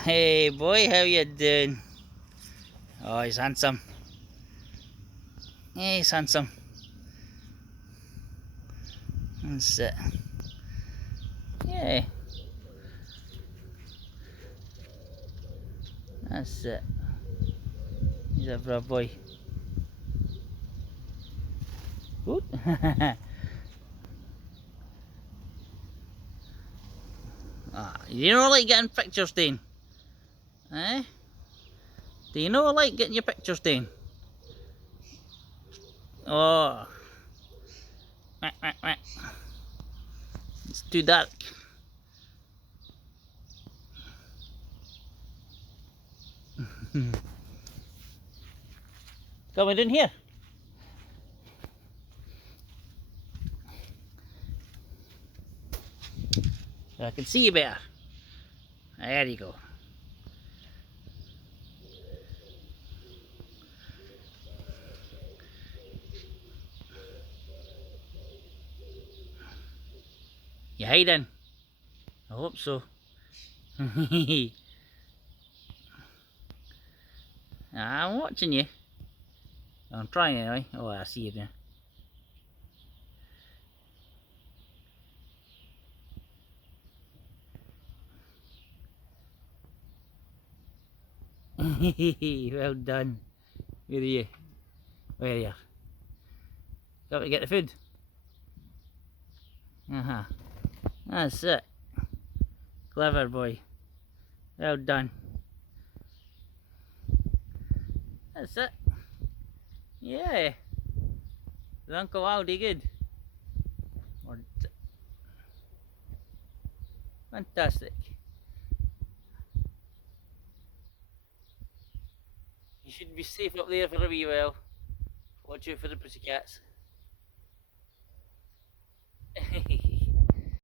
Hey boy, how you doing? Oh, he's handsome. Hey, he's handsome. That's it. Yeah, that's it. He's a brave boy. Good. You don't like getting pictures taken? Eh? Do you not like getting your pictures taken? Oh, it's too dark. Coming in here. I can see you better. There you go. You hiding? I hope so. I'm watching you. I'm trying anyway. Oh, I see you there. Well done. Where are you? Where are you? Got to get the food. Uh-huh. That's it. Clever boy. Well done. That's it. Yeah. Is Uncle Aldi good? Fantastic. You should be safe up there for a wee while. Watch out for the pussycats.